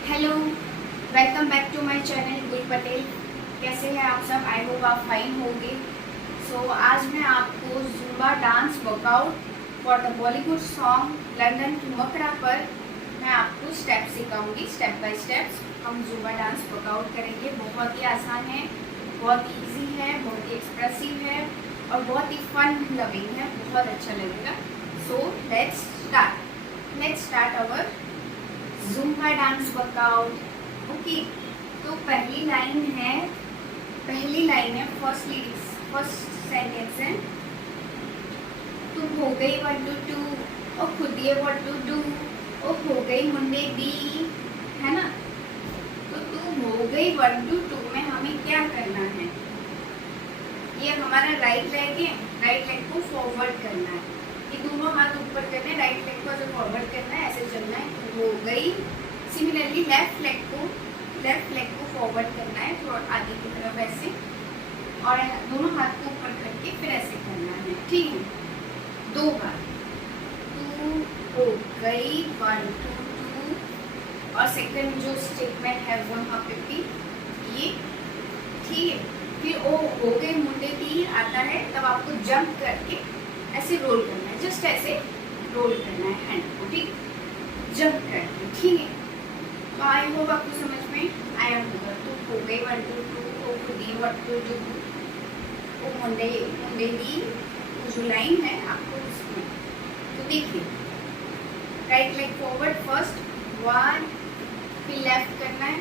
Hello, welcome back to my channel Gul Patel. कैसे हैं आप सब? आई होप आप फाइन होंगे। आज मैं आपको zumba dance workout for the Bollywood song London ठुमकड़ा पर मैं आपको स्टेप सिखाऊंगी। स्टेप बाय स्टेप्स हम जुम्बा डांस वर्कआउट करेंगे। बहुत ही आसान है, बहुत इजी है, बहुत ही एक्सप्रेसिव है और बहुत ही फन लविंग है। बहुत अच्छा लगेगा। So let's start our Zumba dance workout. Okay, तो पहली लाइन है फर्स्ट सेंटेंस है तू हो गई 1 2 2 ओ खुद ये व्हाट टू डू ओ हो गई मुंडे दी, है ना। तो तू हो गई 1 2 2 में हमें क्या करना है? ये हमारा राइट लेग को फॉरवर्ड करना है। ये दोनों हाथ ऊपर करने हैं, राइट लेग को जब फॉरवर्ड करना है ऐसे चलना है। हो गई। सिमिलरली लेफ्ट लेग को फॉरवर्ड करना है, थोड़ा आगे की तरफ ऐसे, और दोनों हाथ को ऊपर करके फिर ऐसे करना है। ठीक है, 2 बार। तू हो गई 1 2 2 और सेकंड जो स्टेटमेंट है वो यहाँ पे भी ये। ठीक है, फिर ओ हो गई मुंडे दी आता है, तब आपको जंप करके ऐसे रोल करना है। जस्ट ऐसे रोल करना है हैंड को, ठीक, जंप करके। ठीक है, तो आई होप आपको समझ में आया होगा। तो हो गई 1 2 2 ओ खुदी व्हाट टू डू ओ मुंडे दी, जो लाइन है आपको उसमें। तो देखिए, राइट लेग फॉरवर्ड फर्स्ट 1, फिर लेफ्ट करना है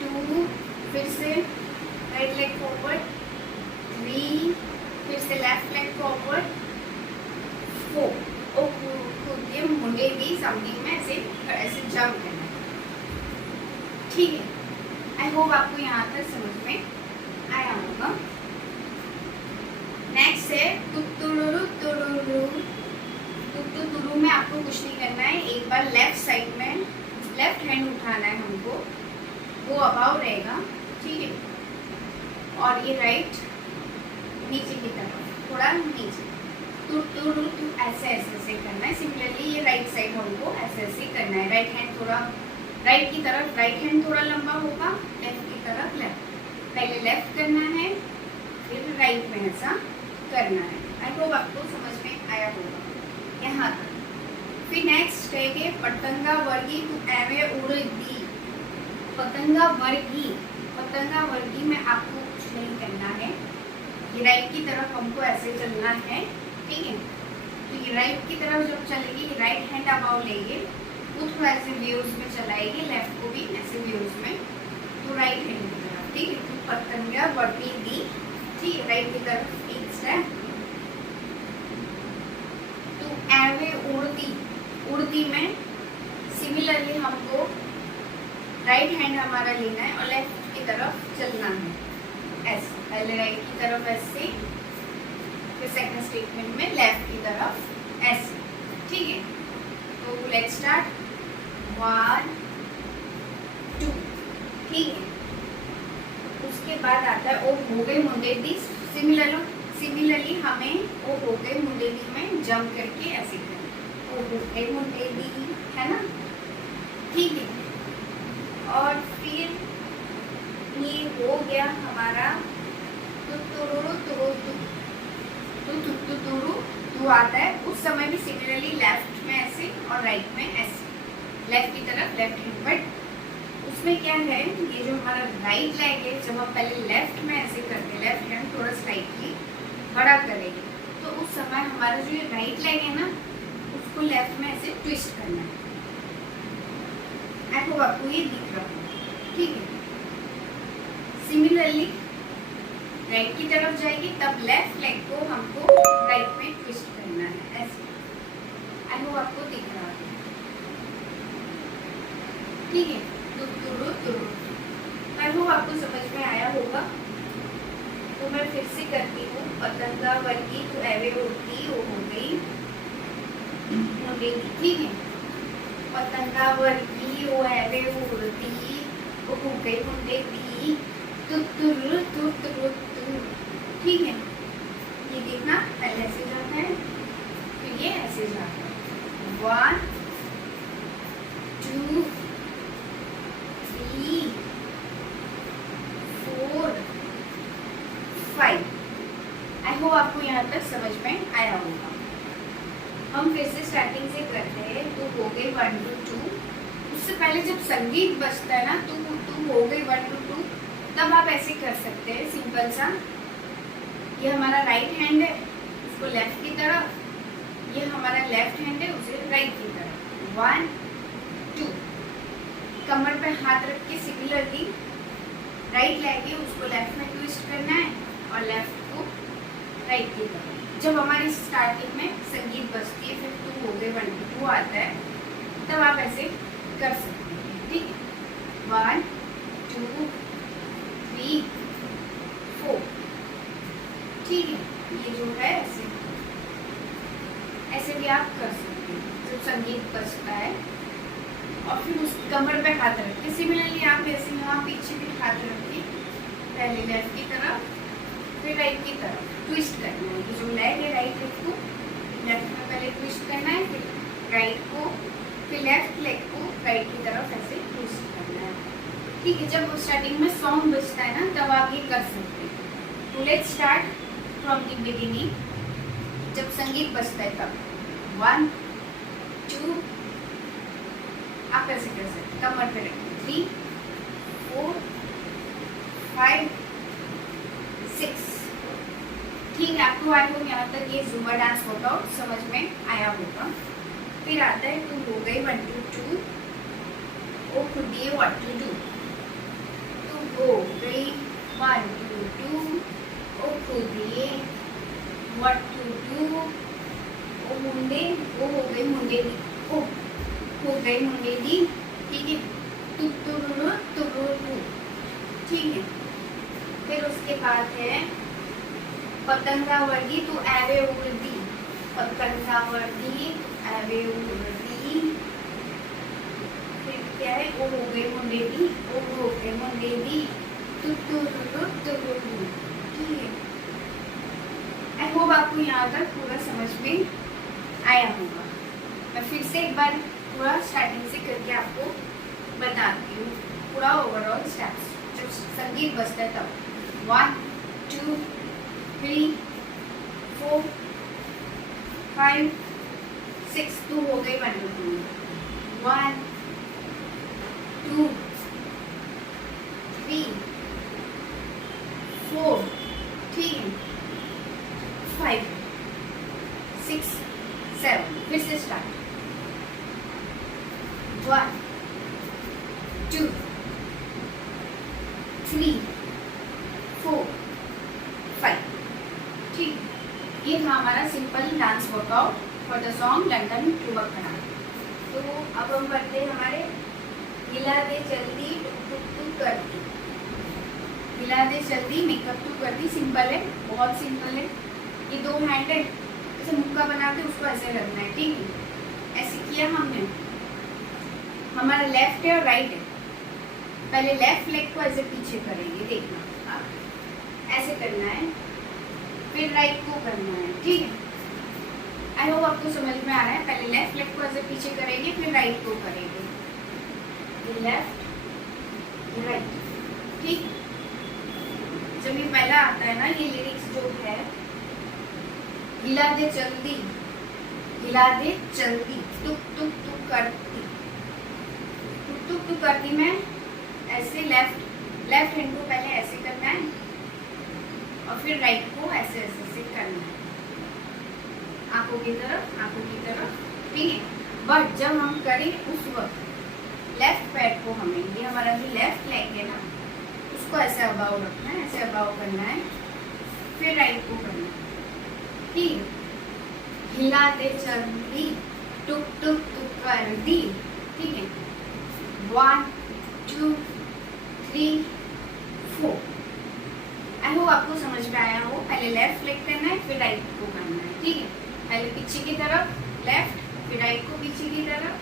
2, फिर से राइट लेग फॉरवर्ड 3, फिर से लेफ्ट लेग फॉरवर्ड 4 ओ खुद ये मुंडे दी समथिंग में ऐसे जंप करना है। ठीक है, आई होप आपको यहाँ तक समझ में आया होगा। नेक्स्ट है तुतुरुरु तुरुरु। तुतुरुरु में आपको कुछ नहीं करना है। एक बार लेफ्ट साइड में लेफ्ट हैंड उठाना है हमको, वो अबाव रहेगा। ठीक है, और ये राइट नीचे की तरफ, थोड़ा नीचे। तुतुरुरु ऐसे ऐसे करना है। सिमिलरली ये राइट साइड हमको ऐसे ऐसे करना है। राइट हैंड थोड़ा राइट की तरफ, राइट हैंड थोड़ा लंबा होगा, लेफ्ट की तरफ लेफ्ट। पहले लेफ्ट करना है, फिर राइट में ऐसा करना है। आई होप आपको समझ में आया होगा यहाँ तक। फिर नेक्स्ट है पतंगा वर्गी तू एवे उड़ दी। पतंगा वर्गी में आपको कुछ नहीं करना है। ये राइट की तरफ हमको ऐसे चलना है। ठीक है, तो ये राइट की तरफ जब चलेगी, राइट हैंड अबाव लेंगे, वो थोड़ा ऐसे व्यूज में चलाएंगे, लेफ्ट को भी ऐसे व्यूज में, तो राइट हैंड की तरफ। ठीक है, तो पतंगा वर्गी दी। ठीक है, राइट की तरफ नेक्स्ट है तो एवे उड़ती में सिमिलरली हमको राइट हैंड हमारा लेना है और लेफ्ट की तरफ चलना है ऐसे। पहले राइट की तरफ ऐसे, फिर सेकंड स्टेटमेंट में लेफ्ट की तरफ ऐसे। ठीक है, तो लेट्स स्टार्ट 1 2। ठीक है, उसके बाद आता है ओ हो गई मुंडे दी। सिमिलरली हमें ओ हो गई मुंडे दी में जंप करके ऐसे करना। ओ हो गई मुंडे दी, है ना। ठीक है, और फिर ये हो गया हमारा तू आता है। उस समय भी सिमिलरली लेफ्ट में ऐसे और राइट में ऐसे, लेफ्ट की तरफ लेफ्ट हैंड। बट उसमें क्या है, ये जो हमारा राइट लेग है, जब हम पहले लेफ्ट में ऐसे करते हैं, लेफ्ट हैंड थोड़ा स्लाइटली बड़ा करेंगे, तो उस समय हमारा जो ये राइट लेग है ना, उसको लेफ्ट में ऐसे ट्विस्ट करना है। आई होप आपको ये दिख रहा है। ठीक है, सिमिलरली राइट की तरफ जाएगी, तब लेफ्ट लेग को हमको राइट में ट्विस्ट करना है ऐसे। आई होप आपको दिख रहा है। ठीक है, आई होप आपको समझ में आया होगा। तो मैं फिर से करती हूँ। पतंगा वर्गी तो एवे उड़ती, वो हो गई मुंडे दी। ठीक है, पतंगा वर्गी वो एवे उड़ती, वो हो गई मुंडे दी। तुतुरु तुतुरु। ठीक है, ये देखना, पहले ऐसे जाता है, फिर ये ऐसे जाता है 1 2 गई 1 to 2। उससे पहले जब संगीत बजता है ना तो तू हो गई 1 to 2, तब आप ऐसे कर सकते हैं सिंपल सा। ये हमारा राइट हैंड है, उसको लेफ्ट की तरफ, ये हमारा लेफ्ट हैंड है, उसे राइट की तरफ। 1 2, कमर पे हाथ रख के सिमिलरली राइट लेके उसको लेफ्ट में ट्विस्ट करना है और लेफ्ट को राइट की तरफ। जब हमारी स्टार्टिंग में संगीत बजती है, फिर 2 हो गए 1 to 2 आता है, तब आप ऐसे कर सकते हैं, ठीक है। 1 2 3 4, ठीक है। ये जो है ऐसे भी आप कर सकते हैं जब संगीत बजता है। और फिर उस कमर पे हाथ रख के सिमिलरली आप ऐसे यहाँ पीछे भी हाथ रख के पहले लेफ्ट की तरफ फिर राइट की तरफ ट्विस्ट करना है। ये जो लेग है राइट लेग को लेफ्ट में पहले ट्विस्ट करना है, फिर राइट को, फिर लेफ्ट लेग को राइट की तरफ ऐसे ट्विस्ट करना है, ठीक है। जब स्टार्टिंग में सॉन्ग बजता है ना तब आप ये कर सकते हैं। तो let's start from the beginning. जब संगीत बजता है तब 1 2 आप ऐसे कर सकते, कमर पे रखें। 3 4 5 6, ठीक है। आपको आई होप यहाँ तक ये जुम्बा डांस वर्कआउट समझ में आया होगा। फिर आता है 2 हो गई 1 to 2, ओ खुदिए व्हाट टू डू। 2 हो गई 1 to 2, ओ खुदिए व्हाट टू डू। ओ मुंडे, ओ हो गई मुंडे दी, ओ हो गई मुंडे दी, ठीक है। तुरुरु तुरुरु, ठीक है। फिर उसके बाद है पतंगावर्दी तो एवे उड़दी, पतंगावर्दी एवे उड़दी। फिर क्या है, ओ हो गए मुंडे दी, ओ हो गए मुंडे दी, तुरुरु तुरुरु, ठीक है। आई होप आपको यहाँ तक पूरा समझ में आया होगा। मैं फिर से एक बार पूरा स्टार्टिंग से करके आपको बताती हूँ पूरा ओवरऑल स्टेप्स। जब संगीत बजता है तब 1 2 3 4 5 6, 2 हो गई 1 to 2, 1 2 3 4, ठीक है। 5 6 7, फिर से स्टार्ट। 1 2 3 4 5, ठीक। ये था हमारा simple dance workout for the song London ठुमक खड़ा। तो अब हम करते हैं हमारे हिला दे जल्दी टुक टुक करती, हिला दे जल्दी मेकअप टू करती। सिंपल है, बहुत सिंपल है। ये 2 हैंड है, ऐसे मुक्का बना के उसको ऐसे रखना है, ठीक है। ऐसे किया हमने, हमारा लेफ्ट है और राइट है। पहले लेफ्ट लेग को ऐसे पीछे करेंगे, देखना आप ऐसे करना है, फिर राइट को करना है, ठीक है। आई होप आपको समझ में आ रहा है। पहले लेफ्ट लेग को ऐसे पीछे करेंगे, फिर राइट को करेंगे, ये लेफ्ट ये राइट, ठीक। जब ये पहला आता है ना, ये लिरिक्स जो है, हिला दे जल्दी, हिला दे जल्दी, टुक टुक टुक करती, टुक टुक टुक करती में ऐसे लेफ्ट हैंड को पहले ऐसे करना है और फिर राइट को ऐसे ऐसे करना है, आंखों की तरफ, ठीक है। बट जब हम करें उस वक्त लेफ्ट पैर को हमें, ये हमारा जो लेफ्ट लेग है ना, उसको ऐसे अबाव रखना है, ऐसे अबाव करना है, फिर राइट को करना है, ठीक। हिलाते चलती टुक टुक टुक कर दी, ठीक है। 1 2 3 4। आई होप आपको समझ में आया हो। पहले लेफ्ट लेग करना है, फिर राइट को करना है, ठीक है। पहले पीछे की तरफ लेफ्ट, फिर राइट को पीछे की तरफ,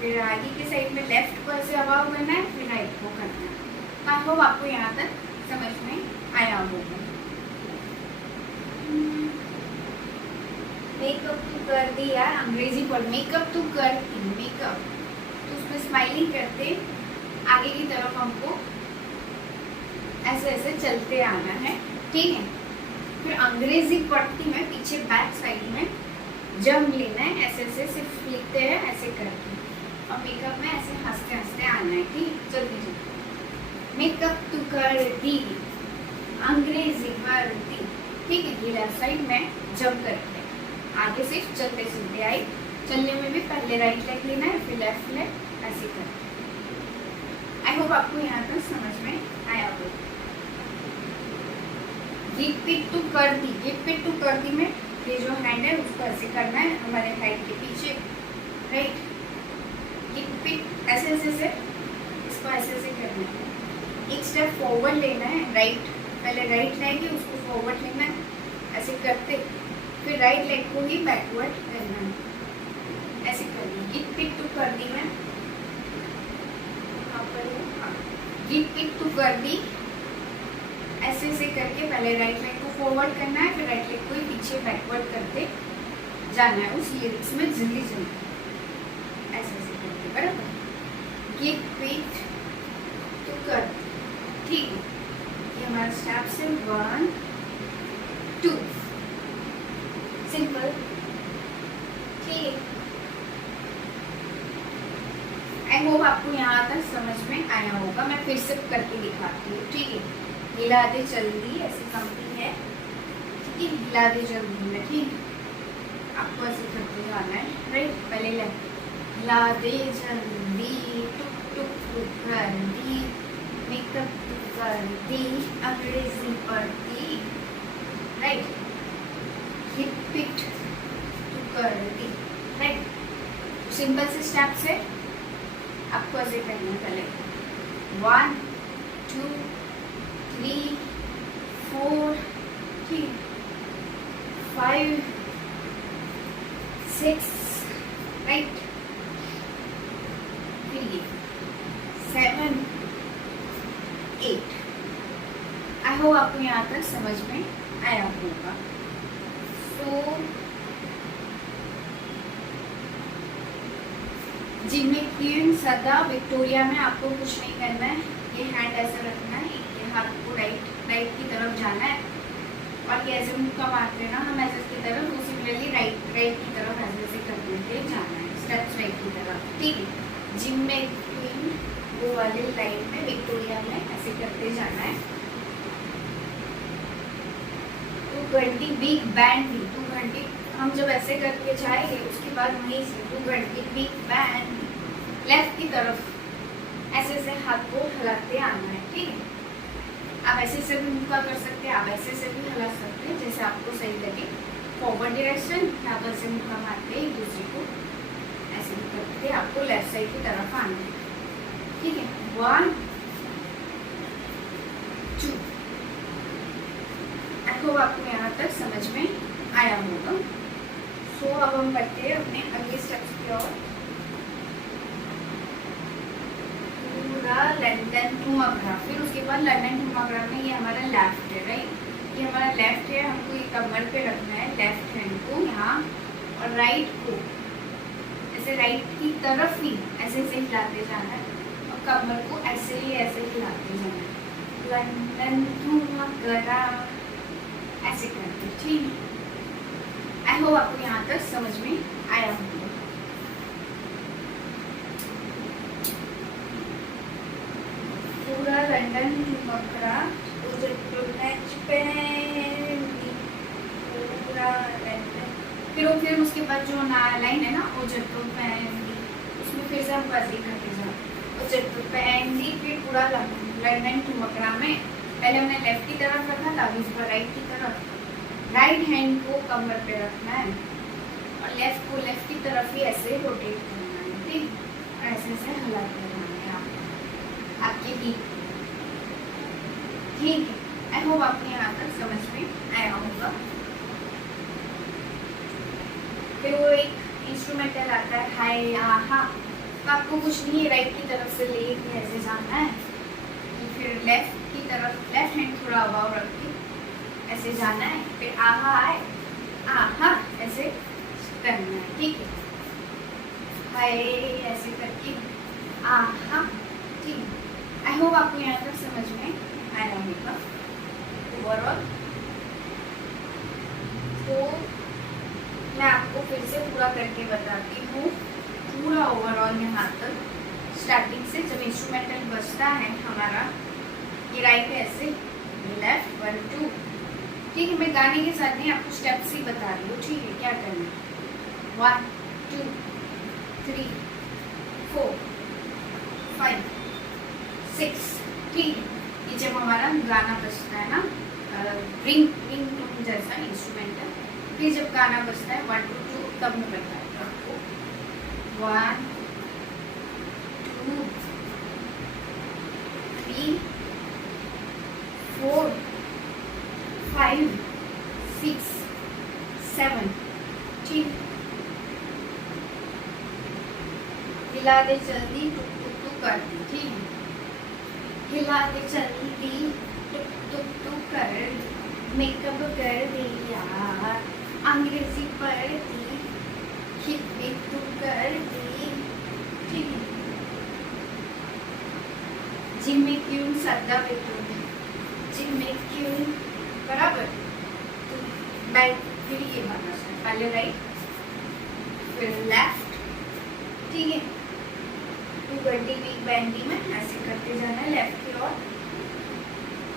फिर आगे के साइड में लेफ्ट को ऐसे अबाव करना है, फिर राइट को करना है। आई होप आपको यहाँ तक समझ में आया होगा। मेकअप तू कर दी यार, अंग्रेजी पर मेकअप तू करती, मेकअप तो उसमें स्माइलिंग करते आगे की तरफ हमको ऐसे ऐसे चलते आना है, ठीक है। फिर अंग्रेजी पट्टी में पीछे बैक साइड में जंप लेना है, ऐसे ऐसे सिर्फ लिखते हैं ऐसे करके, जल्दी जल्दी। मेकअप तू कर दी, अंग्रेजी वर्दी। ठीक है, ये लेफ्ट साइड में जंप करके आगे से चलते चलते आई। चलने में भी पहले राइट लेग लेना है, फिर लेफ्ट लेग, ऐसे कर। आई होप आपको यहाँ तक समझ में आया हो। गिट पिट टू कर दी, गिट पिट टू कर दी में ये जो हैंड है उसको ऐसे करना है हमारे हेड के पीछे, राइट। गिट पिट ऐसे ऐसे से इसको ऐसे ऐसे करना है। एक स्टेप फॉरवर्ड लेना है, राइट, पहले राइट लेग है उसको फॉरवर्ड लेना है ऐसे करते, फिर राइट लेग को ही बैकवर्ड करना है, ऐसे करनी। गिट पिट टू कर दी है, गिट पिट टू कर दी, ऐसे ऐसे करके पहले राइट लेग को फॉरवर्ड करना है, फिर राइट लेग को ही पीछे बैकवर्ड करते जाना है उस लिरिक्स में जल्दी जल्दी, ऐसे ऐसे करके, बराबर। गिट पिट टू कर, ठीक है। ये हमारा स्टेप्स है 1 2, सिंपल, ठीक है। आई होप आपको यहाँ तक समझ में आया होगा। मैं फिर से करके दिखाती हूँ, ठीक है। हिला दे जल्दी, ऐसे कंपनी है, ठीक है। हिला दे जल्दी में, ठीक है। आपको ऐसे करते जाना है, राइट। पहले हिला दे जल्दी, टुक टुक टुक कर दी, मेकअप कर दी, अंग्रेजी पढ़ती, राइट। हिप पिट टू कर दी, राइट। सिंपल से स्टेप से आपको ऐसे करना है। पहले 1 2 3 4, ठीक, 5 6, राइट, फिर ये 7 8। आई होप आपको यहाँ तक समझ में आया होगा। सो जिनमें क्वीन, सदा, विक्टोरिया में आपको कुछ नहीं करना है। ये हैंड ऐसा रखना है, ये हाथ को राइट की तरफ जाना है, और ये ऐसे मुक्का मारते हैं ना हम ऐसे की तरफ, तो सिमिलरली राइट की तरफ ऐसे ऐसे करने के लिए जाना है, स्टेप्स राइट की तरफ, ठीक है। जिम में क्वीन वो वाले लाइन में, विक्टोरिया में ऐसे करते जाना है। 220 बिग बैंड भी, 220 हम जब ऐसे करके जाएंगे उसके बाद वहीं से 220 बिग बैंड लेफ्ट की तरफ ऐसे ऐसे हाथ को हिलाते आना है, ठीक है। आप ऐसे से भी मुक्का कर सकते हैं, आप ऐसे से भी हिला सकते हैं, जैसे आपको सही लगे। फॉरवर्ड डायरेक्शन, यहाँ पर से मुक्का मारते एक दूसरे को ऐसे भी करते आपको लेफ्ट साइड की तरफ आना है, ठीक है। 1 2। आई होप आपको यहाँ तक समझ में आया होगा। सो अब हम बढ़ते हैं अपने अगले स्टेप्स की ओर। पूरा लंदन टू मगरा, फिर उसके बाद लंदन टू मगरा में ये हमारा लेफ्ट है, राइट। ये हमारा लेफ्ट है, हमको ये कमर पे रखना है लेफ्ट हैंड को यहाँ, और राइट को ऐसे राइट की तरफ ही ऐसे ऐसे हिलाते जाना है, और कमर को ऐसे ही ऐसे हिलाते जाना है। लंदन टू मगरा ऐसे करते, ठीक है। आई होप आपको यहाँ तक समझ में आया होगा। पूरा लंदन मकरा पूरा लंदन, फिर उसके बाद जो लाइन है ना ओजतो पहनदी, उसमें फिर से हम बजी करते जाओ। ओजतो पहनदी, फिर पूरा लंदन टू मकरा में पहले हमने लेफ्ट की तरफ रखा था, अभी इस पर राइट की तरफ। राइट हैंड को कमर पे रखना है, और लेफ्ट को लेफ्ट की तरफ ही ऐसे रोटेट करना है, ठीक। और ऐसे ऐसे हिलाते रहना है आपके हिप, ठीक है। आई होप आपको यहाँ तक समझ में आया होगा। फिर वो एक इंस्ट्रूमेंटल आता है हाय आहा, तो आपको कुछ नहीं है, राइट की तरफ से लेके ऐसे जाना है, फिर लेफ्ट की तरफ लेफ्ट हैंड थोड़ा अबाव रख के ऐसे जाना है, फिर आहा आए आहा ऐसे करना है, ठीक है। हाय ऐसे करके आहा, ठीक। आई होप आपको यहाँ तक समझ में आया होगा ओवरऑल। तो मैं आपको फिर से पूरा करके बताती हूँ, पूरा ओवरऑल यहाँ तक स्टार्टिंग से जब इंस्ट्रूमेंटल बजता है हमारा, ये राइट है ऐसे, लेफ्ट 1 2, ठीक है। मैं गाने के साथ नहीं आपको स्टेप्स ही बता रही हूँ, ठीक है। क्या करना है 1 2 3 4 5 6, ठीक है। ये जब हमारा गाना बजता है ना, रिंग टोन जैसा इंस्ट्रूमेंटल, फिर जब गाना बजता है 1 2 2 तब मैं बताती हूँ आपको। 1 2 3 4 5 6 7, ठीक। हिला दे जल्दी टुक टुक टुक कर दी, ठीक है। हिला दे जल्दी टुक टुक टुक कर दी, मेकअप कर दिया, अंग्रेजी पढ़ दी, हिप टू कर दी, ठीक है। जिम में क्यों सदा बेटू, जिम में क्यों, बराबर। तो राइट, फिर ये भागना है, पहले राइट फिर लेफ्ट, ठीक है। 220 वीक बैंडी में ऐसे करते जाना है लेफ्ट की ओर।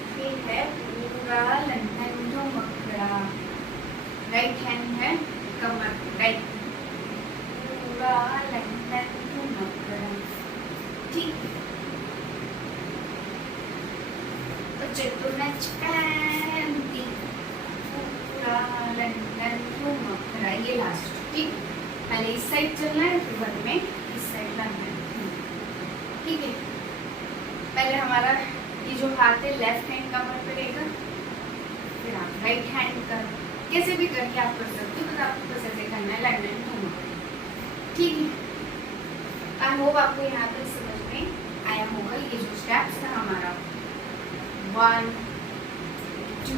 फिर है पूरा लंदन ठुमकड़ा, राइट हैंड है कमर, राइट, पूरा लंदन ठुमकड़ा, ठीक। तो नच पैंती पूरा लंदन ठुमकड़ा, ये लास्ट, ठीक। पहले इस साइड चलना है, फिर बाद में इस साइड लाना है, ठीक है। पहले हमारा ये जो हाथ है लेफ्ट हैंड कमर पे रहेगा, फिर आप राइट हैंड कर, कैसे भी करके आप कर सकते हो, तो आपको बस ऐसे करना है लंदन ठुमकड़ा, ठीक है। आई होप आपको यहाँ तक समझ में आया होगा। ये जो स्टेप्स था हमारा 1 2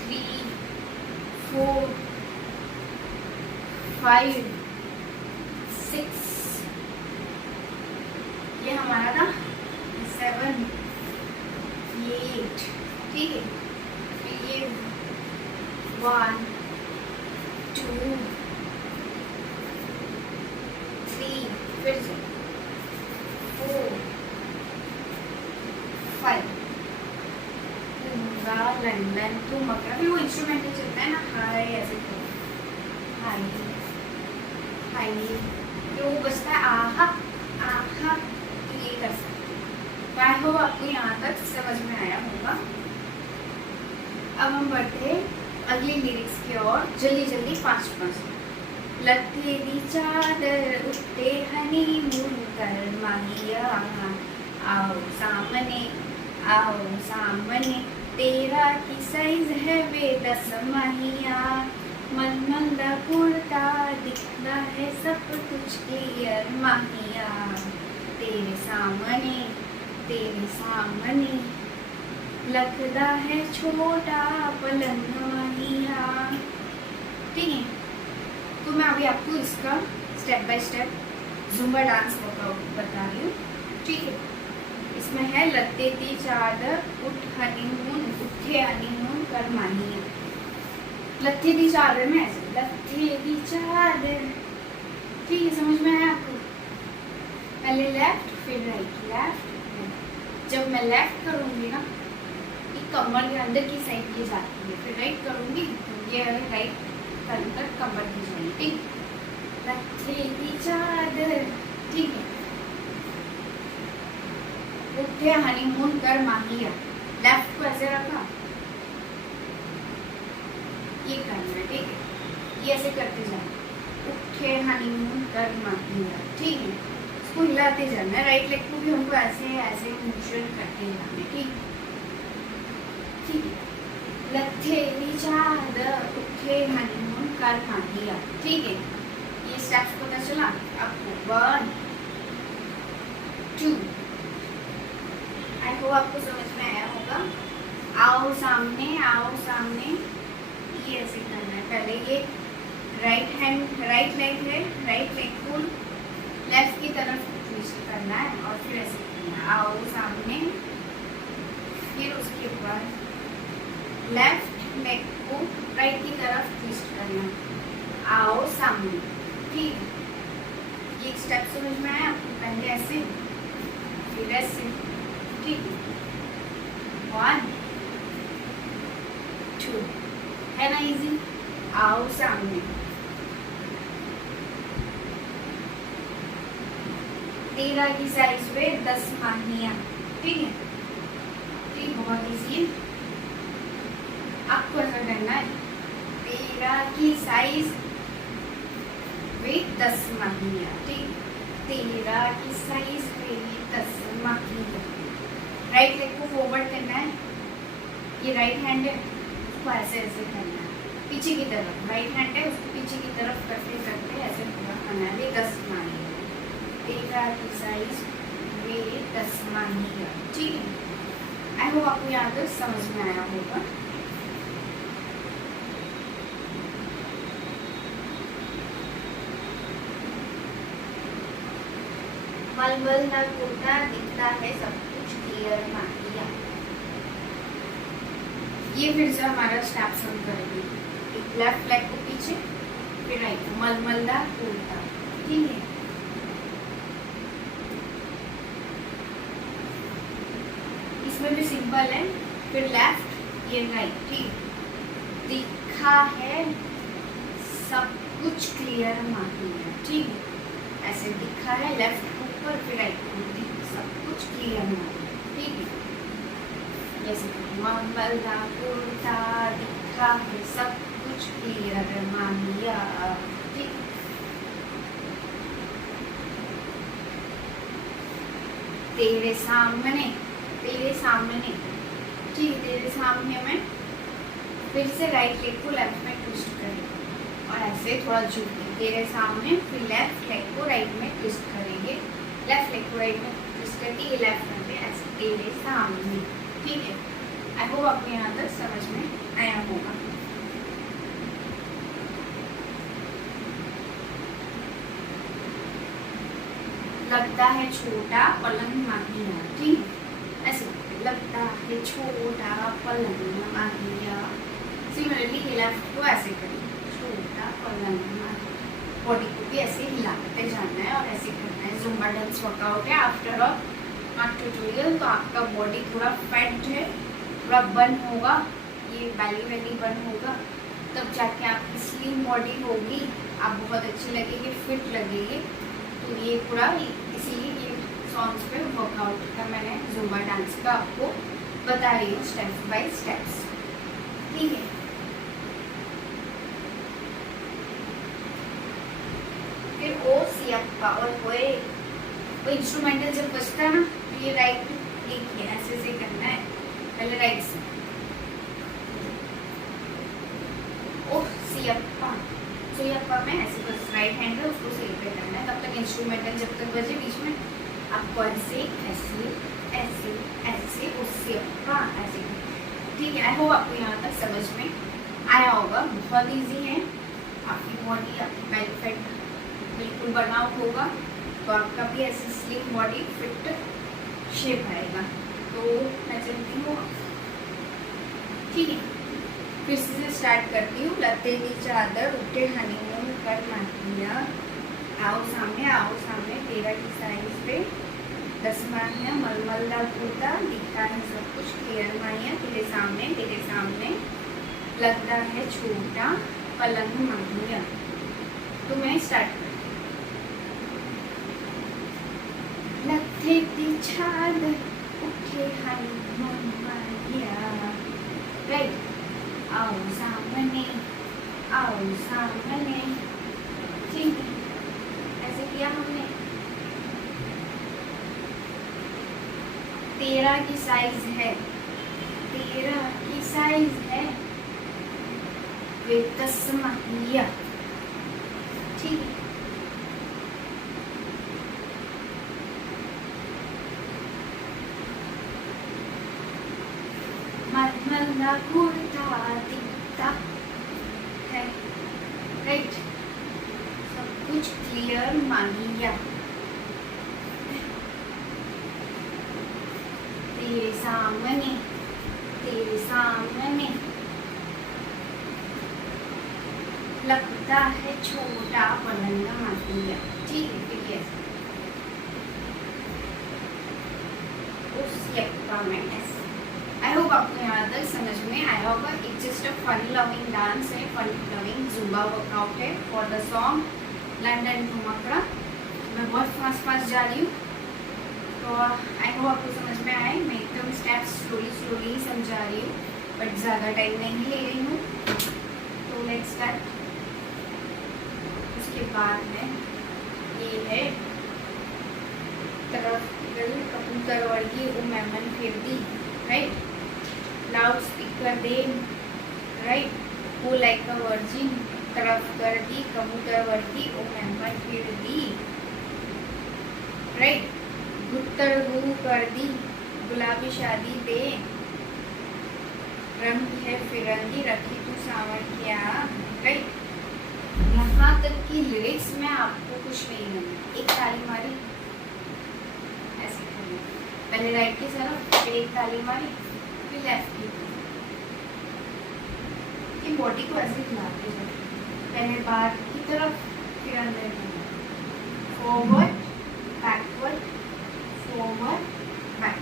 3 4 5 6, ये हमारा था 7, ये 8, ठीक है। फिर ये 1 2 3, फिर से 4 5, पूरा लंदन ठुमकड़ा। फिर वो इंस्ट्रूमेंटल चलता है ना, हाय ऐसे, हाय हाय, तो वो बजता है आहा आहा, तो ये कर सकते। आई होप आपको यहाँ तक समझ में आया होगा। अब हम बढ़ते हैं अगली लिरिक्स की ओर, जल्दी जल्दी 5 लत्ते दी चादर उठते हनीमून कर माहिया, आओ सामने तेरा की साइज है वे 10 महिया, मन मंदा कुर्ता दिखता है सब कुछ क्लियर माहिया, तेरे सामने लगता है छोटा पलंग माहिया, ठीक है। तो मैं अभी आपको इसका step by step Zumba dance workout बता रही हूँ, ठीक है। इसमें है लत्ते दी चादर उठे हनीमून कर माहिया। लत्ते दी चादर में ऐसे, लत्ते दी चादर, ठीक है। समझ में आया आपको? पहले लेफ्ट फिर राइट, लेफ्ट। जब मैं लेफ्ट करूँगी ना, ये कमर के अंदर की साइड की जाती है, फिर राइट करूँगी तो ये राइट अंदर कमर की जाएगी, ठीक। लत्ते दी चादर, ठीक है। उठे हनीमून कर माहिया, लेफ्ट को ऐसे रखा, ये करना है, ठीक है। ये ऐसे करते जाना, उठे हनीमून कर माहिया, ठीक है। इसको हिलाते जाना है, राइट लेग को भी हमको ऐसे ऐसे मोशन करते जाना है, ठीक ठीक। लत्थे दी चादर उठे हनीमून कर माहिया, ठीक है। ये स्टेप्स पता चला आपको? 1 2, आई होप आपको समझ में आया होगा। आओ सामने, ये ऐसे करना है। पहले ये राइट लेग है, राइट लेग को लेफ्ट की तरफ ट्विस्ट करना है और फिर ऐसे करना है, आओ सामने। फिर उसके बाद लेफ्ट लेग को राइट की तरफ ट्विस्ट करना है, आओ सामने, ठीक। ये स्टेप समझ में आया आपको? पहले ऐसे फिर ऐसे, ठीक है, 1 2, है ना इजी। आओ सामने, 13 की साइज पे 10 माहियाँ, ठीक है, ठीक, बहुत इजी है। आपको ऐसा करना है, 13 की साइज पे 10 माहियाँ, ठीक, 13 की साइज पे 10 माहियाँ। राइट लेग को फॉरवर्ड करना है, ये राइट हैंड है, उसको ऐसे ऐसे करना है पीछे की तरफ, राइट हैंड है उसको पीछे की तरफ करते करते ऐसे पूरा करना है। 10 माहियाँ, 13 की साइज वे 10 माहियाँ, ठीक है। आई होप आपको यहाँ तक समझ में आया होगा। मलमल ना कुर्ता दिखता है सब कुछ क्लियर माहिया। ये फिर से हमारा स्टेप हम करेंगे, एक लेफ्ट लेग को पीछे, फिर राइट, मलमल ना कुर्ता, ठीक है। इसमें भी सिंपल है, फिर लेफ्ट, ये राइट, ठीक, दिखा है सब कुछ क्लियर माहिया, ठीक है, ऐसे दिखा है लेफ्ट ऊपर, फिर राइट, सब कुछ क्लियर माहिया, ठीक है। जैसे मलमल ना कुर्ता दिखा है सब कुछ क्लियर माहिया, ठीक। तेरे सामने, तेरे सामने, ठीक, तेरे सामने में फिर से राइट लेग को लेफ्ट में ट्विस्ट करेंगे और ऐसे थोड़ा झुकेंगे, तेरे सामने, फिर लेफ्ट लेग को राइट में ट्विस्ट करेंगे, लेफ्ट लेग को राइट में ट्विस्ट करके ये लेफ्ट करके ऐसे तेरे सामने, ठीक है। आई होप आपको यहाँ तक समझ में आया होगा। लगता है छोटा पलंग माहिया, ठीक है, ऐसे लगता है छोटा पलंग माहिया। सिमिलरली ये लेफ्ट को ऐसे करेंगे, छोटा पलंग माहिया, बॉडी को भी ऐसे हिलाते जाना है और ऐसे करना है। ज़ुम्बा डांस वर्कआउट है आफ्टर अ ट्यूटोरियल, तो आपका बॉडी थोड़ा फैट है, थोड़ा बर्न होगा, ये बेली वेली बर्न होगा, तब जाके आपकी स्लिम बॉडी होगी, आप बहुत अच्छी लगेगी, फिट लगेगी। तो ये पूरा इसीलिए ये सॉन्ग्स पे वर्कआउट का मैंने ज़ुम्बा डांस का आपको बता रही हूँ स्टेप बाय स्टेप्स, ठीक है। फिर ओ सियप्पा और होए, वो इंस्ट्रूमेंटल जब बजता है ना, तो ये राइट देखिए ऐसे से करना है, पहले राइट से ओ सियप्पा, सियप्पा में ऐसे बस राइट हैंड है उसको सिर पे करना है, तब तक इंस्ट्रूमेंटल जब तक बजे बीच में आपको ऐसे ऐसे ऐसे ऐसे ओ सियप्पा ऐसे, ठीक है। आई होप आपको यहाँ तक समझ में आया होगा, बहुत इजी है। आपकी बॉडी, आपकी बेली फैट बिल्कुल बर्नआउट होगा, तो आपका भी ऐसी स्लिम बॉडी फिट शेप आएगा। तो मैं चलती हूँ, ठीक है, फिर से स्टार्ट करती हूँ। लते की चादर उठे हनीमून पर माहिया, आओ सामने, आओ सामने, 13 की साइज पे 10 माहिया, मलमल का कुर्ता दिखता है सब कुछ क्लियर माहिया, तेरे सामने लगता है छोटा पलंग माहिया। तो मैं स्टार्ट करती हूँ। लते की चादर उठे हनीमून माहिया, राइट, आओ सामने, ठीक है, ऐसे किया हमने। 13 की साइज है, 13 की साइज है, वे 10 माहिया, ठीक है। मलमल का कुर्ता दिखता है, राइट, सब कुछ क्लियर माहिया, तेरे सामने लगता है छोटा पलंग माहिया, ठीक है। फिर एब्डोमेन ऐसे। आई होप आपको यहाँ तक समझ में आया होगा। It's just a fun loving dance है, फन लविंग जुम्बा वर्कआउट है फॉर द सॉन्ग लंदन ठुमकड़ा। मैं बहुत फास्ट जा रही हूँ, तो आई होप आपको समझ में आए। मैं एकदम स्टेप्स स्लोली समझा रही हूँ, बट ज़्यादा टाइम नहीं ले रही हूँ। तो लेट्स स्टार्ट। उसके बाद में ये है तरफ कबूतर वर्गी मेमन फिर दी, राइट। लाउड स्पीकर दे, राइट। वो लाइक अ वर्जिन तरफ कर दी कबूतर वर्गी मेमन फिर दी, राइट। गुत्तर गु कर दी गुलाबी शादी दे, रंग है फिरंगी रखी तू सावन क्या, राइट। यहाँ तक की लिरिक्स में आपको कुछ नहीं करना। एक ताली मारी ऐसे करनी, पहले राइट की तरफ, फिर एक ताली मारी, फिर लेफ्ट की तरफ। बॉडी को ऐसे हिलाते जाओ, पहले बाहर की तरफ, फिर अंदर की तरफ, फॉरवर्ड बैकवर्ड फॉरवर्ड बैक।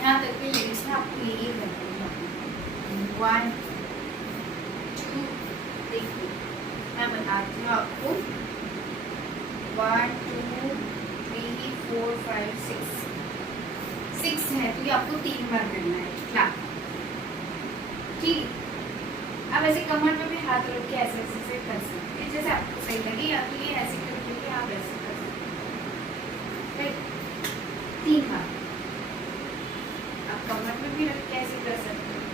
यहाँ तक के लिरिक्स में आपको यही करते हैं। 1 2 देखिए मैं बताती हूँ आपको। 1 2 3 4 5 6 है, तो ये आपको 3 बार करना है क्लैप, ठीक। अब ऐसे कमर पे भी हाथ रख के ऐसे ऐसे कर सकते हैं, जैसे आपको सही लगे। या तो ये ऐसे करके आप ऐसे कर सकते हैं, 3 बार। आप कमर पे भी रख के ऐसे कर सकते हैं,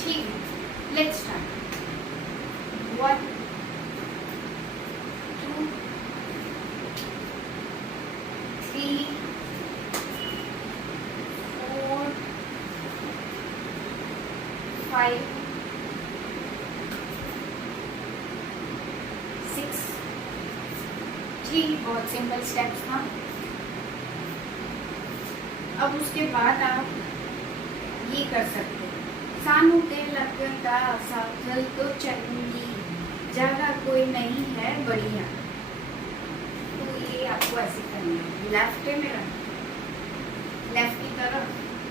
ठीक है। Let's start. 1 2 3 4 5 6। ठीक, बहुत सिंपल स्टेप्स था। अब उसके बाद आप ये कर सकते हो। सानू ते लगता साइकिल तो चलूंगी, जगह कोई नहीं है बढ़िया। तो ये आपको ऐसे करना है, लेफ्ट में रखना, लेफ्ट की तरफ,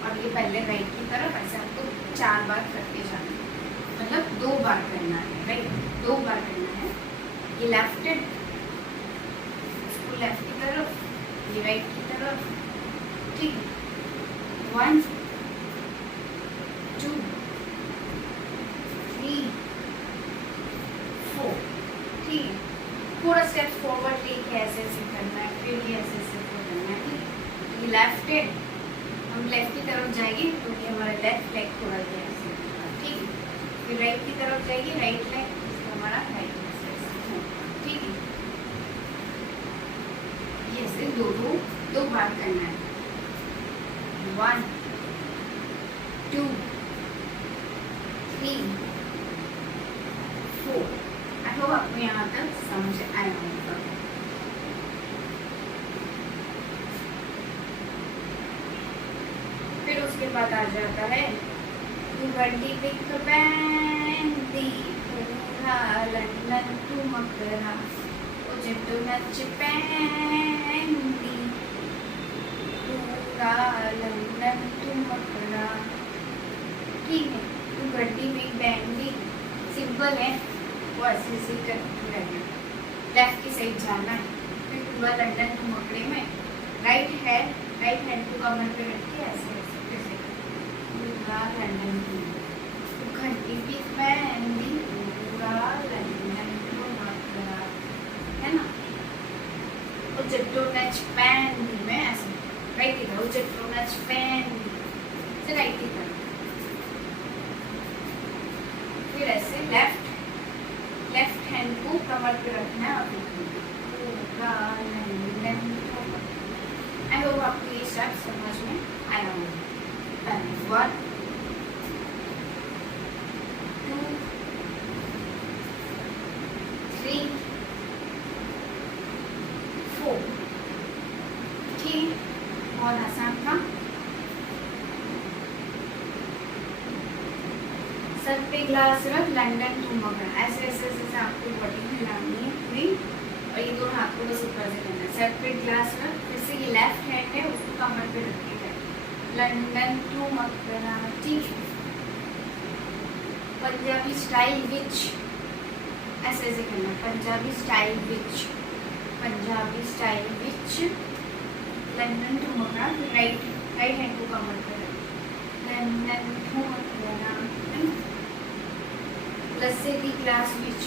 और ये पहले राइट की तरफ। ऐसे आपको 4 बार करके जाना है, मतलब 2 बार करना है, राइट। 2 बार करना है। ये लेफ्ट है, इसको लेफ्ट की तरफ, ये राइट की तरफ, ठीक है। 1 2 3 4, ठीक है। थोड़ा स्टेप फॉरवर्ड लेके ऐसे ऐसे करना है, फिर ये ऐसे ऐसे करना है, ठीक है। ये लेफ्ट है, हम लेफ्ट की तरफ जाएंगे तो ये हमारा लेफ्ट लेग थोड़ा सा ऐसे, ठीक है। फिर राइट की तरफ जाएगी, राइट लेग, हमारा राइट लेग, ठीक है। ये ऐसे दो बार करना है। 1 2 3 4। आई होप आपको यहाँ तक समझ आया होगा। फिर उसके बाद आ जाता है तू बड़ी बिग बैंडी पूरा लंदन तू मकरा, ओ जिट्टू नच पैंदी पूरा लंदन तू मकरा, ठीक है। तू बड़ी बिग बैंडी सिंपल है, वो ऐसे ऐसे करके रहना, लेफ्ट की साइड जाना है। फिर पूरा लंदन तू मकड़े में राइट हैंड को कमर पे रख के ऐसे ऐसे पूरा लंदन तू घंटी भी बैंडी पूरा लंदन तू मकड़ा, है ना। वो जट्टो नच पैंडी में ऐसे राइट की तरफ, जट्टो नच पैंडी से राइट की तरफ। फिर ऐसे लेफ्ट हैंड को कमर पे रखना है और पूरा लंदन तू मकड़ा। आई होप आपको ये स्टेप समझ में आया होगा। 1 2 3 4, ठीक, बहुत आसान था। सर पे ग्लास रख लंदन तू मकड़ा, ऐसे ऐसे ऐसे आपको बॉडी हिलानी है पूरी, और ये दोनों हाथ को बस ऊपर से करना है। सेपरेट ग्लास रख, फिर से ये लेफ्ट हैंड है उसको कमर पे रखिएगा। लंदन टू मक्का, ठीक है। पंजाबी स्टाइल विच, ऐसे ऐसे करना है। पंजाबी स्टाइल विच, पंजाबी स्टाइल विच लंदन टू मक्का, फिर राइट हैंड को कमर पे रख। लंदन टू मक्का, लस्से दी क्लास विच,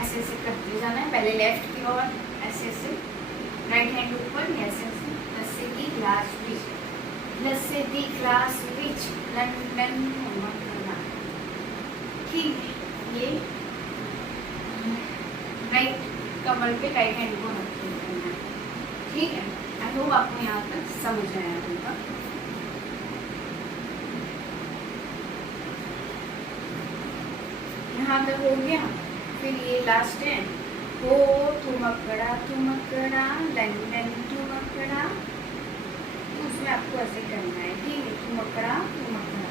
ऐसे ऐसे करते जाना है। पहले लेफ्ट की ओर ऐसे ऐसे, राइट हैंड ऊपर, ऐसे ऐसे। लस्से दी क्लास विच, लस्से दी क्लास विच लंदन करना, ठीक है। ये राइट कमर पे राइट हैंड को रख देना, ठीक है। आई होप आपको यहाँ तक समझ आया होगा। यहाँ तक हो गया। फिर ये लास्ट है, हो ठुमकड़ा ठुमकड़ा लंदन ठुमकड़ा, तो उसमें आपको ऐसे करना है, ठीक है। ठुमकड़ा ठुमकड़ा,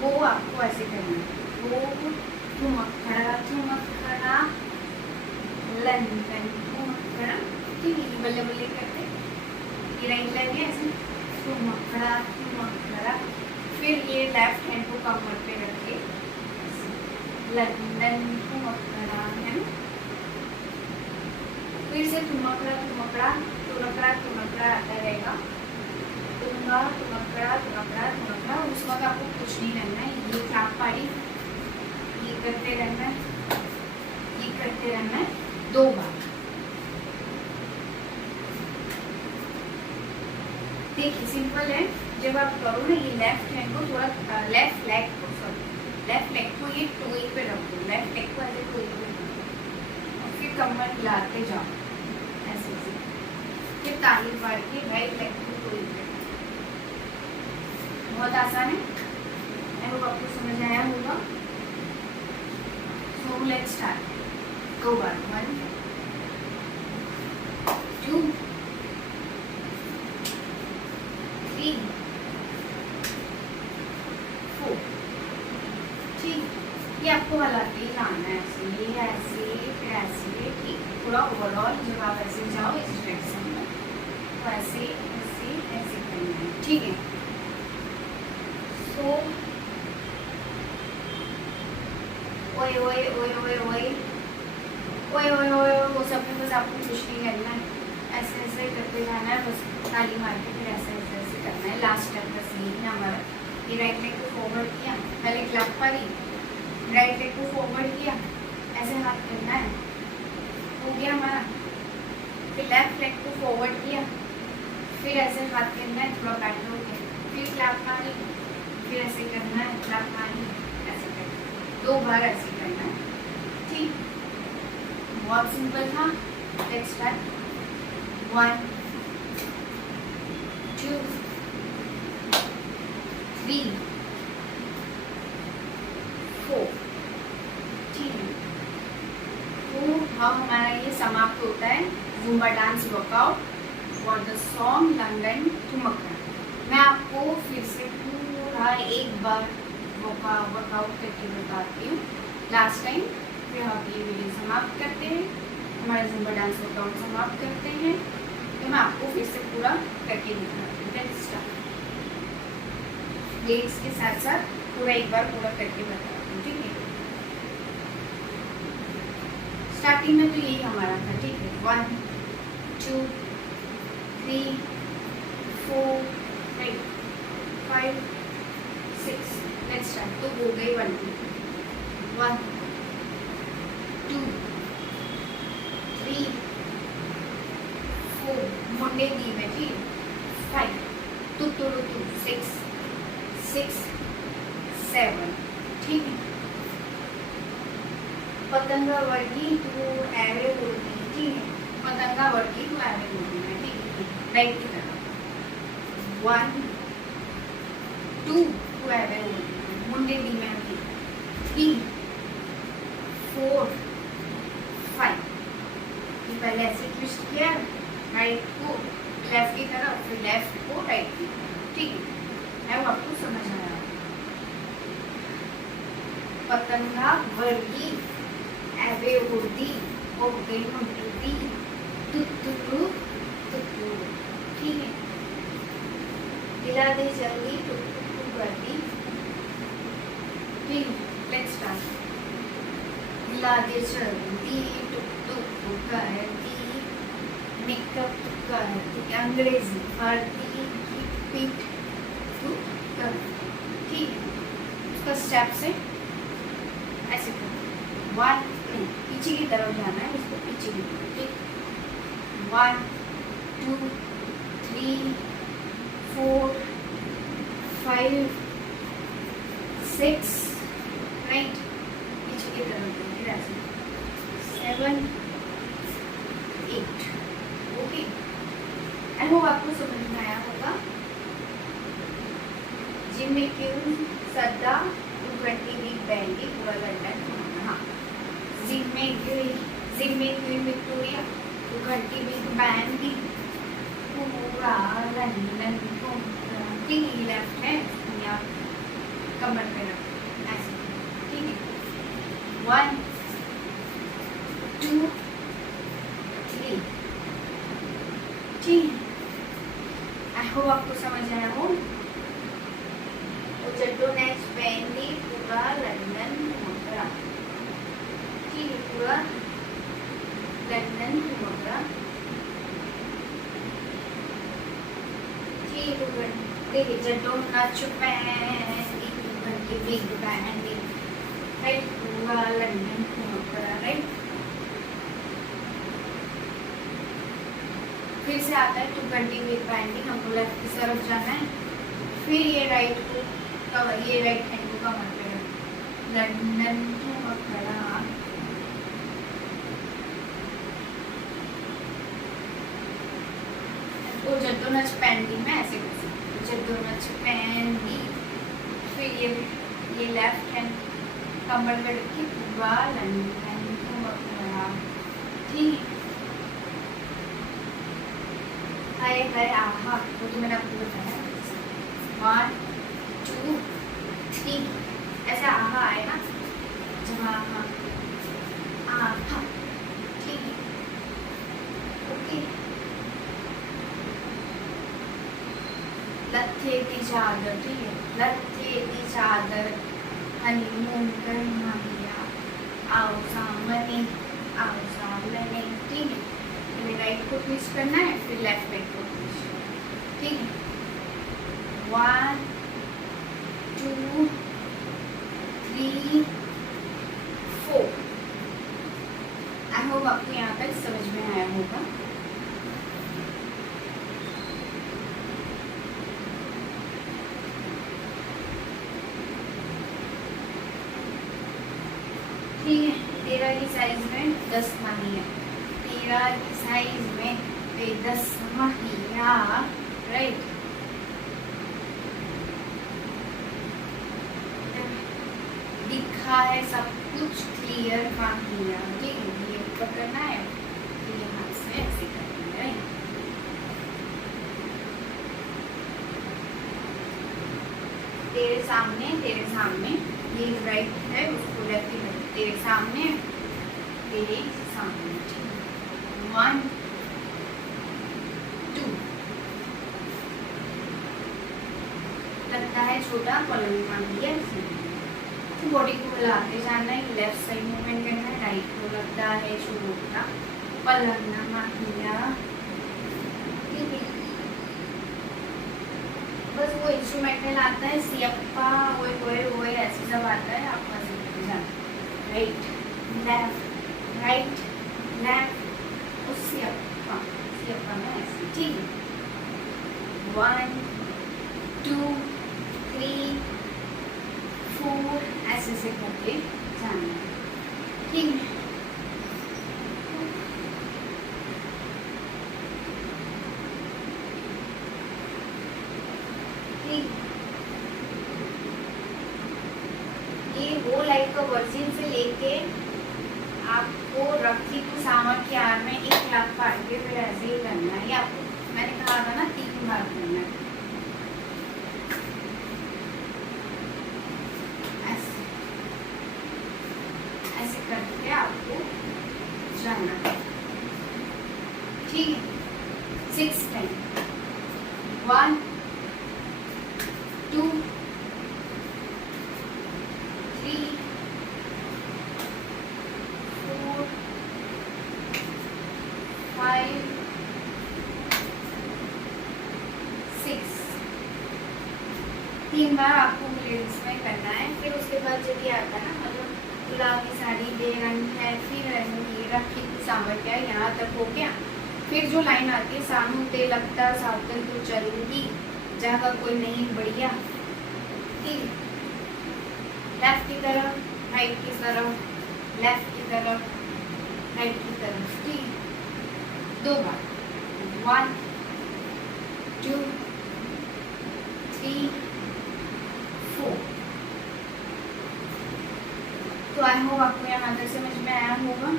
वो आपको ऐसे करना है। वो ठुमकड़ा ठुमकड़ा लंदन ठुमकड़ा, ठीक है। बल्ले बल्ले करते ये राइट लगे ऐसे, ठुमकड़ा ठुमकड़ा। फिर ये लेफ्ट हैंड को कमर पे रखे, लंदन ठुमकड़ा है। फिर से ठुमकड़ा ठुमकड़ा ठुमकड़ा ठुमकड़ा आता रहेगा। ठुमका ठुमकड़ा ठुमकड़ा ठुमकड़ा, उस वक्त आपको कुछ नहीं करना है। ये क्लाप पाड़ी ये करते रहना है, ये करते रहना है 2 बार। देखिए सिंपल है। जब आप करो ना, ये लेफ्ट हैंड को थोड़ा लेफ्ट लेग को ये टोई पे रख दो, लेफ्ट लेग को ऐसे टोई पे रख दो और फिर कमर हिलाते जाओ ऐसे ऐसे। फिर ताली मार के राइट लेग को टोई पे, बहुत आसान है। आई होप आपको समझ आया होगा। So let's start. 2 बार, 1 2 3 4, ठीक। ये आपको हलाते ही जाना है ऐसे, ये ऐसे फिर ऐसे, ठीक। पूरा ओवरऑल जब आप ऐसे जाओ इस डायरेक्शन में, तो ऐसे ऐसे ऐसे करना है, ठीक है। सो ओए ओए ओए ओए ओए ओए ओए ओए, वो सब में बस आपको कुछ नहीं करना है, ऐसे ऐसे करते जाना है। बस ताली मार के फिर ऐसे ऐसे ऐसे करना है। लास्ट स्टेप बस यही है हमारा। ये राइट लेग को फॉरवर्ड किया, पहले क्लैप पारी, राइट लेग को फॉरवर्ड किया, ऐसे हाथ करना है, हो गया हमारा। फिर लेफ्ट लेग को फॉरवर्ड किया, फिर ऐसे हाथ करना है, थोड़ा बैठ हो गया। फिर क्लैप मारी, फिर ऐसे करना है, क्लैप मारी, ऐसे करना 2 बार ऐसे करना है, ठीक। बहुत सिंपल था। Let's start. 1 2 3 4, ठीक है। तो अब हमारा ये समाप्त होता है zumba dance workout for the song London ठुमकड़ा। मैं आपको फिर से पूरा एक बार वर्कआउट करके बताती हूँ लास्ट टाइम, फिर हम ये वीडियो समाप्त करते हैं, हमारा ज़ुम्बा डांस वर्कआउट समाप्त करते हैं। तो मैं आपको फिर से पूरा करके दिखाती हूँ। Let's start. लेग्स के साथ साथ पूरा एक बार पूरा करके बताती हूँ, ठीक है। स्टार्टिंग में तो यही हमारा था, ठीक है। 1 2 3 4 5 6, लेट्स स्टार्ट। तो हो गई 1 2 3 4, मुंडे दी में, ठीक। 5 टू 6 7, ठीक है। पतंगा वर्गी तो एवे बोलती है, ठीक है। पतंगा वर्गी तो एवे बोलती है, ठीक है। राइट की तरफ 1 2 तो एवे बोलती है, मुंडे दी में, 3 4 5। पहले ऐसे ट्विस्ट किया, राइट को लेफ्ट की तरफ, फिर लेफ्ट को राइट की तरफ, ठीक है। है वो आपको समझ आया। पतंगा वर्गी वे उड़ती हो गई मुंडी तुत्तू तुत्तू। ठीक है, हिला दे जल्दी टुक करती। ठीक, लेट्स स्टार्ट। हिला दे जल्दी टुक टुक करती, मेकअप करती, अंग्रेजी पढ़ती, पीठ टुक करती। ठीक है, उसका स्टेप से ऐसे करना। 1 पीछे की तरफ जाना है, इसको पीछे की तरफ। ठीक, 1 2 3 4 5 6 राइट, पीछे की तरफ देखिए ऐसे 7 8। ओके, आई होप आपको समझ में आया होगा। जिम में क्यों सदा 220 वीक बैंडी पूरा लंदन। हाँ, जिम में क्यों विक्टोरिया 220 वीक बैंडी पूरा लंदन घूमता। ठीक है, लेफ्ट है या कमर पे रख ऐसे। ठीक है, 1 2 3। ठीक है, आई होप आपको समझ आया हो। चड्डो नेक्स्ट बैंडी पूरा लंदन घूमता। ठीक है, पूरा लंदन घूमता। ठीक है, देखिए चड्डो नच बैंडी घंटी बिग बैंडी राइट, पूरा लंदन घूमता। राइट, फिर से आता है 220 बिग बैंडी। हमको लेफ्ट की तरफ जाना है, फिर ये राइट को ये राइट हैंड को कमर पे रख लंदन घूमता। वो जद्दो नच पैंडी में ऐसे कर सकते, जद्दो नच पैंडी। फिर ये लेफ्ट हैंड कमर पे रख के पूरा लंदन घूमता। ठीक है, हाय हाय आहा, वो तो मैंने आपको बताया। 1 2 3 ऐसा आहा आएगा जब आहा आहा। ठीक है, ओके। लत्थे की चादर। ठीक है, लत्थे की चादर हनीमून करना गया, आओ सामने आओ सामने। ठीक है, पहले राइट को ट्विस्ट करना है, फिर लेफ्ट पैर को ट्विस्ट। ठीक है, 1 2 3 4। आई होप आपको यहाँ तक समझ में आया होगा। ठीक है, 13 की साइज में 10 महिया, 13 की साइज में 10 महिया। राइट, दिखा है सब कुछ क्लियर महिया। ठीक है, ये ऊपर करना है, ये हाथ से ऐसे करना है। तेरे सामने ये राइट है, उसको लेफ्ट की तरफ। तेरे सामने 1 2। लगता है छोटा, पलंग मान लिया। बॉडी को हिलाते जाना है, लेफ्ट साइड मूवमेंट करना है, राइट को लगता है छोटा, पलंग मान लिया। ठीक है, बस वो इंस्ट्रूमेंटल आता है, सियप्पा वो ऐसे सब आता है, आपका राइट लेफ्ट राइट लेफ्ट, उस सियप्पा में ऐसे। ठीक है, 1 2 3 4 ऐसे से करके जाना है। ठीक है, ये वो लाइफ का वर्जिन से लेके आपको रखी को सामर के आर में 1 लाख काट के फिर ऐसे ही करना है। ये आपको मैंने कहा था ना 3 बार करना है। ऐसे ऐसे करके आपको जाना है, ठीक है। 6 टाइम 1 2 3 4 5 6 3 बार आपको लेडीज में करना है। फिर उसके बाद जब ये आता है ना, मतलब गुलाबी साड़ी दे रंग है, फिर ये राखी की सामर्थ्य यहाँ तक हो गया। फिर जो लाइन आती है, सानू ते लगता सावतन तो चलूंगी जहाँ कोई नहीं बढ़िया, ठीक है। लेफ्ट की तरफ, राइट की तरफ, लेफ्ट की तरफ, राइट की तरफ, ठीक है। 2 बार 1 2 3 4। तो आई होप आपको यहाँ तक समझ में आया होगा,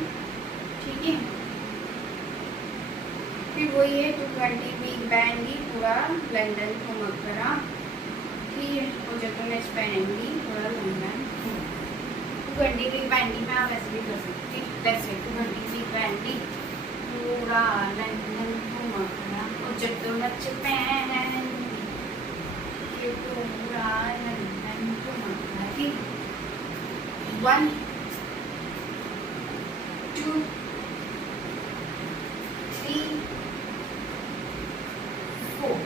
ठीक है। फिर वही है 220 बिग बैंडी पूरा लंदन घूम करा, ठीक है। और जब नेक्स्ट पहनेंगी पूरा लंदन 220 बिग बैंडी में आप ऐसे भी कर सकते हैं, वैसे 220 बिग बैंडी पूरा लंदन घूम करा, और जब तो नच पहन पूरा लंदन घूम करा, ठीक। 1 2 3 4।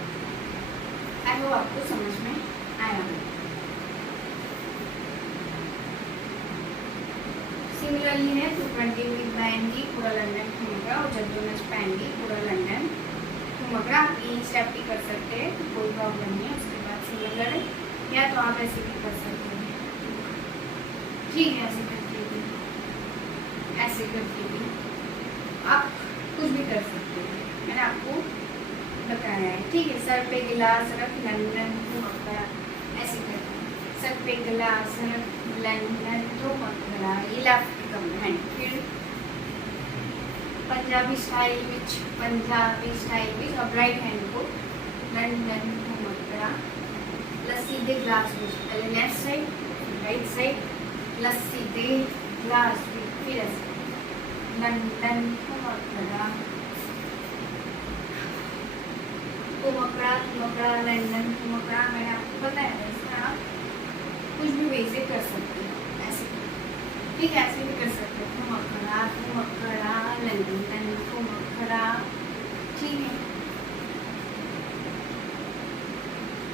आई होप आपको समझ में आया होगा। सिमिलरली है 220 बिग बैंडी पूरा लंदन घूमगा, और जद्दोनच पहनगी पूरा लंदन घूमगा। आप यही स्टेप भी कर सकते हैं, तो कोई प्रॉब्लम नहीं है। उसके बाद सिमिलर है, या तो आप ऐसे भी कर सकते हैं, ठीक है। ऐसे करके भी, ऐसे करके भी आप कुछ भी कर सकते हैं, मैंने आपको बताया है, ठीक है। सर पे गिलास रख लंदन घूमगा, ऐसे करके सर पे गिलास रख लंदन घूमगा, ये लेफ्ट हैंड। फिर पंजाबी स्टाइल विच अब राइट हैंड को लंदन घूमगा, लस्सी दे ग्लास विच, पहले लेफ्ट साइड राइट साइड, लस्सी दे ग्लास विच, फिर ऐसे लंदन घूमगा, घूमगा लंदन घूमगा। मैंने आपको बताया है, इसमें आप कुछ भी वैसे कर सकते हो, ऐसे, ठीक है। ऐसे भी कर सकते हो, घूमगा लंदन घूमगा, ठीक है।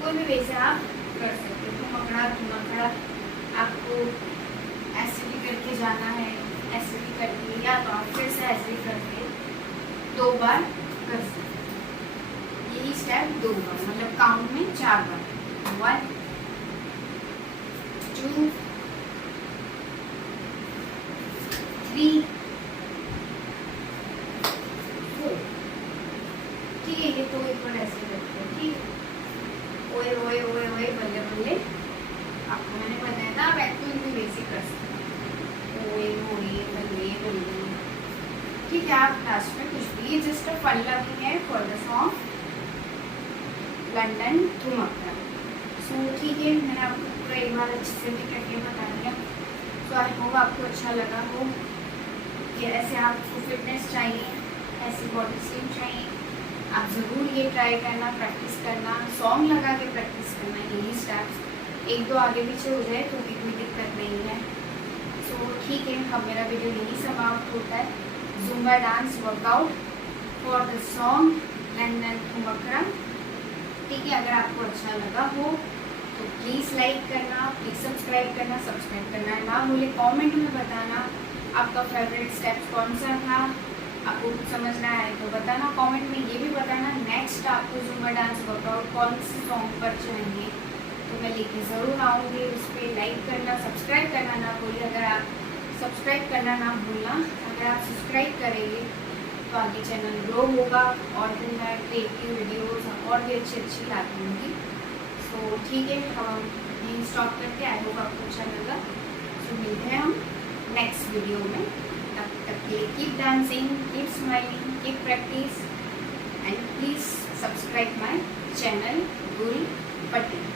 कोई भी वैसे आप कर सकते हो, घूमगा। आपको ऐसे भी करके जाना है, ऐसे भी करके, या तो आप फिर से ऐसे ही करके 2 बार कर सकते हो। यही स्टेप 2 बार, मतलब काउंट में 4 बार। 1 2 3 4, ठीक है। ये तो एक बार ऐसे करते हैं, ठीक है। ओए ओए ओए ओए बल्ले बल्ले, आपको मैंने बताया था, आप एक्चुअली भी वैसे कर सकते हैं, ओए ओए बल्ले बल्ले, ठीक है। आप लास्ट में कुछ भी, जस्ट अ फन लविंग है फॉर द सॉन्ग लंदन घूमगा। सो ठीक है, मैंने आपको पूरा एक बार अच्छे से भी करके बता दिया। तो आई होप आपको अच्छा लगा हो। कि ऐसे आपको फिटनेस चाहिए, ऐसी बॉडी स्लिम चाहिए, आप ज़रूर ये ट्राई करना, प्रैक्टिस करना, सॉन्ग लगा के प्रैक्टिस करना। यही स्टेप्स 1-2 आगे पीछे हो जाए तो भी कोई दिक्कत नहीं है। सो ठीक है, अब मेरा वीडियो यही समाप्त होता है। Zumba dance workout for the song London घूमगा, ठीक है। अगर आपको अच्छा लगा हो तो प्लीज़ लाइक करना, प्लीज़ सब्सक्राइब करना ना भूले। कमेंट में बताना आपका फेवरेट स्टेप कौन सा था, आपको कुछ समझना है तो बताना। कमेंट में ये भी बताना नेक्स्ट आपको जुम्बा डांस वर्कआउट कौन से सॉन्ग पर चाहिए, तो मैं लेके ज़रूर आऊँगी। उस पर लाइक करना, सब्सक्राइब करना ना भूलिए। अगर आप सब्सक्राइब करना ना भूलना, अगर आप सब्सक्राइब करेंगे तो आगे चैनल ग्रो होगा और फिर मैं क्रिएटिव वीडियोस और भी अच्छी लाती हूँगी। सो ठीक है, हम यहीं स्टॉप करके, आई होप आपको अच्छा लगा। सो मिलते हैं हम नेक्स्ट वीडियो में, तब तक के लिए keep dancing, keep smiling, keep practice and please subscribe my channel Gul Patel.